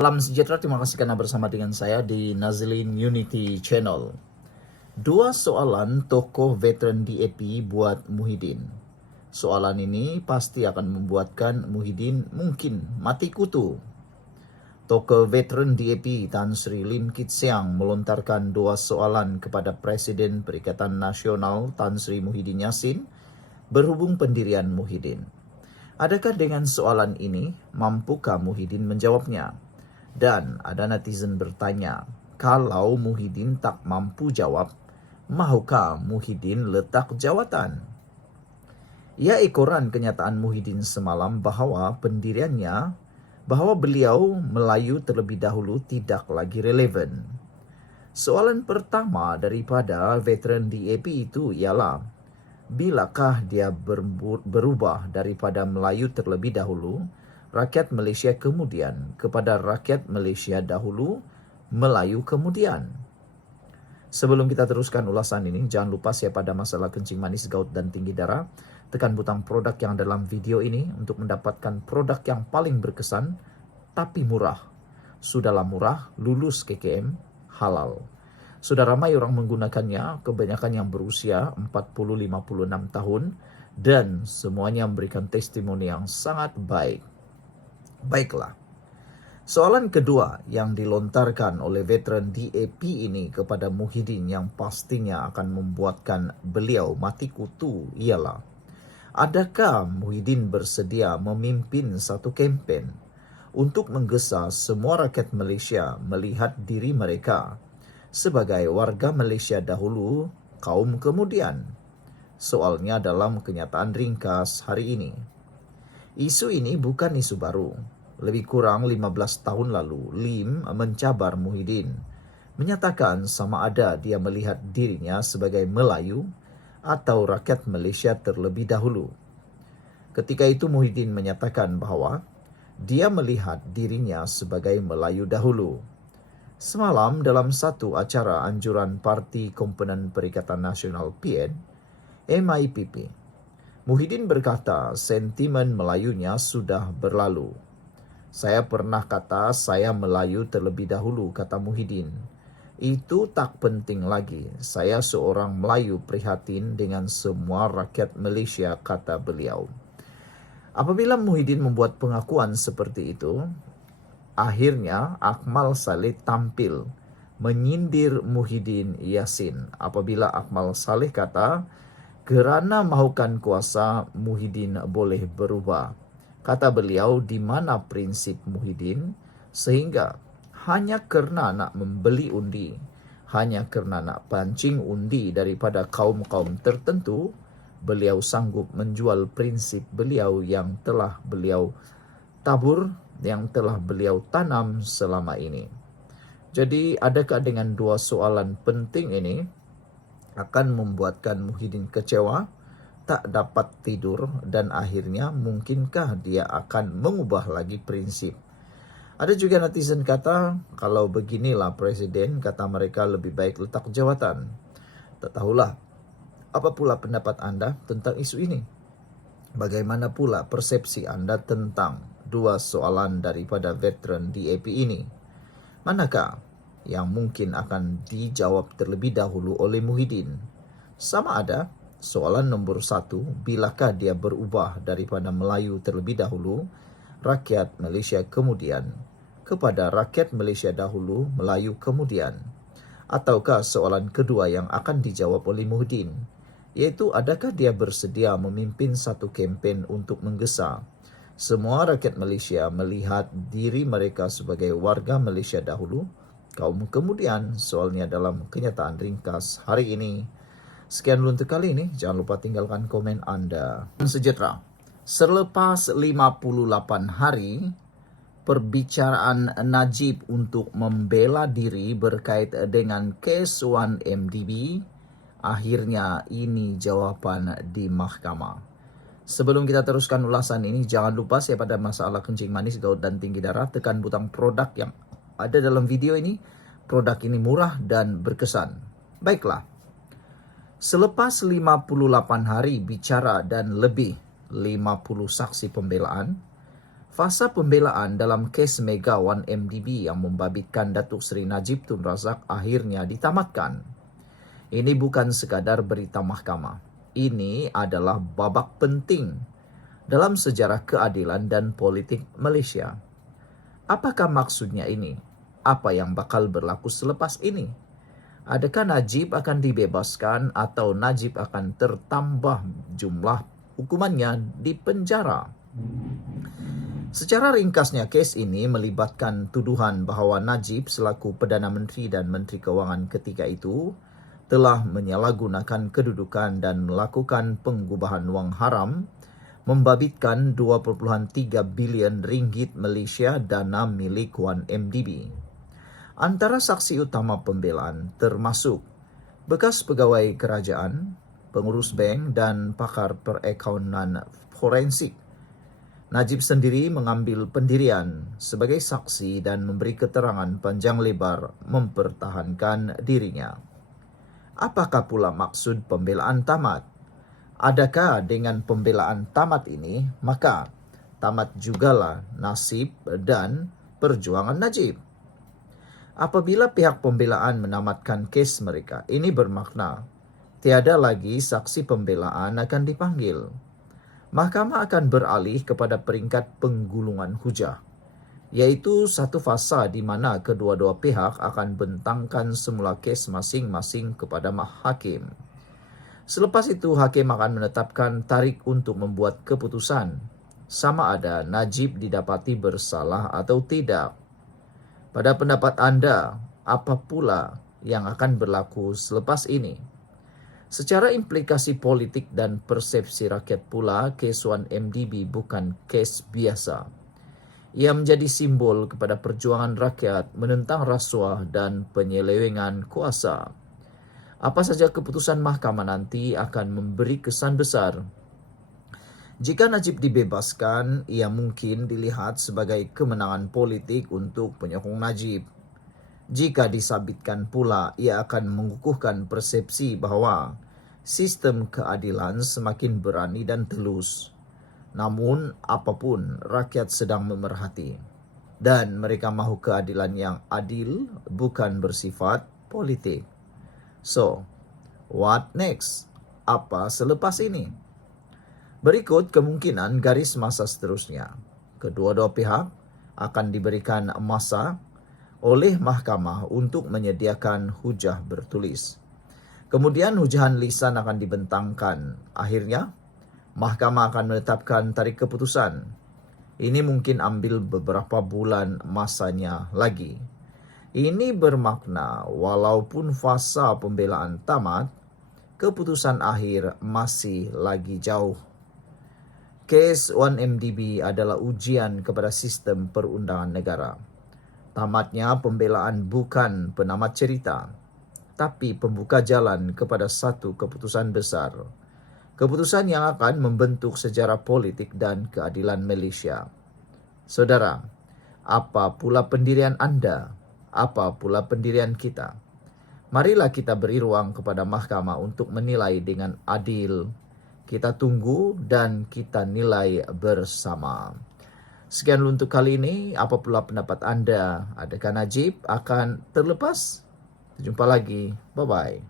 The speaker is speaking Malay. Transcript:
Salam sejahtera, terima kasih karena bersama dengan saya di Nazlin Unity Channel. Dua soalan tokoh veteran DAP buat Muhyiddin. Soalan ini pasti akan membuatkan Muhyiddin mungkin mati kutu. Tokoh veteran DAP Tan Sri Lim Kit Siang melontarkan dua soalan kepada Presiden Perikatan Nasional Tan Sri Muhyiddin Yassin berhubung pendirian Muhyiddin. Adakah dengan soalan ini mampukah Muhyiddin menjawabnya? Dan ada netizen bertanya, kalau Muhyiddin tak mampu jawab, mahukah Muhyiddin letak jawatan? Ia ekoran kenyataan Muhyiddin semalam bahwa bahwa beliau Melayu terlebih dahulu tidak lagi relevan. Soalan pertama daripada veteran DAP itu ialah, bilakah dia berubah daripada Melayu terlebih dahulu, rakyat Malaysia kemudian, kepada rakyat Malaysia dahulu, Melayu kemudian? Sebelum kita teruskan ulasan ini, jangan lupa siapa ada masalah kencing manis, gout dan tinggi darah, tekan butang produk yang dalam video ini untuk mendapatkan produk yang paling berkesan tapi murah. Sudahlah murah, lulus KKM, halal. Sudah ramai orang menggunakannya, kebanyakan yang berusia 40-56 tahun, dan semuanya memberikan testimoni yang sangat baik. Baiklah, soalan kedua yang dilontarkan oleh veteran DAP ini kepada Muhyiddin yang pastinya akan membuatkan beliau mati kutu ialah, adakah Muhyiddin bersedia memimpin satu kempen untuk menggesa semua rakyat Malaysia melihat diri mereka sebagai warga Malaysia dahulu, kaum kemudian? Soalnya dalam kenyataan ringkas hari ini. Isu ini bukan isu baru. Lebih kurang 15 tahun lalu, Lim mencabar Muhyiddin, menyatakan sama ada dia melihat dirinya sebagai Melayu atau rakyat Malaysia terlebih dahulu. Ketika itu Muhyiddin menyatakan bahwa dia melihat dirinya sebagai Melayu dahulu. Semalam dalam satu acara anjuran Parti Komponen Perikatan Nasional PN, MIPP, Muhyiddin berkata sentimen Melayunya sudah berlalu. Saya pernah kata saya Melayu terlebih dahulu, kata Muhyiddin. Itu tak penting lagi. Saya seorang Melayu prihatin dengan semua rakyat Malaysia, kata beliau. Apabila Muhyiddin membuat pengakuan seperti itu, akhirnya Akmal Saleh tampil menyindir Muhyiddin Yassin. Apabila Akmal Saleh kata, kerana mahukan kuasa Muhyiddin boleh berubah. Kata beliau, di mana prinsip Muhyiddin sehingga hanya kerana nak membeli undi, hanya kerana nak pancing undi daripada kaum-kaum tertentu, beliau sanggup menjual prinsip beliau yang telah beliau tabur, yang telah beliau tanam selama ini. Jadi adakah dengan dua soalan penting ini akan membuatkan Muhyiddin kecewa, tak dapat tidur, dan akhirnya mungkinkah dia akan mengubah lagi prinsip? Ada juga netizen kata, kalau beginilah presiden, kata mereka lebih baik letak jawatan. Tak tahulah, apa pula pendapat anda tentang isu ini? Bagaimana pula persepsi anda tentang dua soalan daripada veteran DAP ini? Manakah yang mungkin akan dijawab terlebih dahulu oleh Muhyiddin? Sama ada soalan nombor 1, bilakah dia berubah daripada Melayu terlebih dahulu, rakyat Malaysia kemudian, kepada rakyat Malaysia dahulu, Melayu kemudian? Ataukah soalan kedua yang akan dijawab oleh Muhyiddin, yaitu adakah dia bersedia memimpin satu kempen untuk menggesa semua rakyat Malaysia melihat diri mereka sebagai warga Malaysia dahulu, kaum kemudian? Soalnya dalam kenyataan ringkas hari ini. Sekian dulu untuk kali ini. Jangan lupa tinggalkan komen anda. Sejahtera. Selepas 58 hari, perbicaraan Najib untuk membela diri berkait dengan kes 1MDB, akhirnya ini jawapan di mahkamah. Sebelum kita teruskan ulasan ini, jangan lupa siapa ada masalah kencing manis, gout dan tinggi darah, tekan butang produk yang ada dalam video ini. Produk ini murah dan berkesan. Baiklah. Selepas 58 hari bicara dan lebih 50 saksi pembelaan, Fasa pembelaan dalam kes Mega 1MDB yang membabitkan Datuk Seri Najib Tun Razak akhirnya ditamatkan. Ini bukan sekadar berita mahkamah. Ini adalah babak penting dalam sejarah keadilan dan politik Malaysia. Apakah maksudnya ini? Apa yang bakal berlaku selepas ini? Adakah Najib akan dibebaskan atau Najib akan tertambah jumlah hukumannya di penjara? Secara ringkasnya, kes ini melibatkan tuduhan bahawa Najib selaku Perdana Menteri dan Menteri Kewangan ketika itu telah menyalahgunakan kedudukan dan melakukan pengubahan wang haram, membabitkan 2.3 bilion ringgit Malaysia dana milik 1MDB. Antara saksi utama pembelaan termasuk bekas pegawai kerajaan, pengurus bank dan pakar perakaunan forensik. Najib sendiri mengambil pendirian sebagai saksi dan memberi keterangan panjang lebar mempertahankan dirinya. Apakah pula maksud pembelaan tamat? Adakah dengan pembelaan tamat ini, maka tamat jugalah nasib dan perjuangan Najib? Apabila pihak pembelaan menamatkan kes mereka, ini bermakna tiada lagi saksi pembelaan akan dipanggil. Mahkamah akan beralih kepada peringkat penggulungan hujah, iaitu satu fasa di mana kedua-dua pihak akan bentangkan semula kes masing-masing kepada hakim. Selepas itu, hakim akan menetapkan tarikh untuk membuat keputusan sama ada Najib didapati bersalah atau tidak. Pada pendapat anda, apa pula yang akan berlaku selepas ini? Secara implikasi politik dan persepsi rakyat pula, kes 1MDB bukan kes biasa. Ia menjadi simbol kepada perjuangan rakyat menentang rasuah dan penyelewengan kuasa. Apa saja keputusan mahkamah nanti akan memberi kesan besar. Jika Najib dibebaskan, ia mungkin dilihat sebagai kemenangan politik untuk penyokong Najib. Jika disabitkan pula, ia akan mengukuhkan persepsi bahawa sistem keadilan semakin berani dan telus. Namun, apapun, rakyat sedang memerhati. Dan mereka mahu keadilan yang adil, bukan bersifat politik. So, what next? Apa selepas ini? Berikut kemungkinan garis masa seterusnya. Kedua-dua pihak akan diberikan masa oleh mahkamah untuk menyediakan hujah bertulis. Kemudian hujahan lisan akan dibentangkan. Akhirnya, mahkamah akan menetapkan tarikh keputusan. Ini mungkin ambil beberapa bulan masanya lagi. Ini bermakna walaupun fasa pembelaan tamat, keputusan akhir masih lagi jauh. Kes 1MDB adalah ujian kepada sistem perundangan negara. Tamatnya pembelaan bukan penamat cerita, tapi pembuka jalan kepada satu keputusan besar. Keputusan yang akan membentuk sejarah politik dan keadilan Malaysia. Saudara, apa pula pendirian anda? Apa pula pendirian kita? Marilah kita beri ruang kepada mahkamah untuk menilai dengan adil. Kita tunggu dan kita nilai bersama. Sekian untuk kali ini. Apa pula pendapat anda? Adakah Najib akan terlepas? Jumpa lagi. Bye-bye.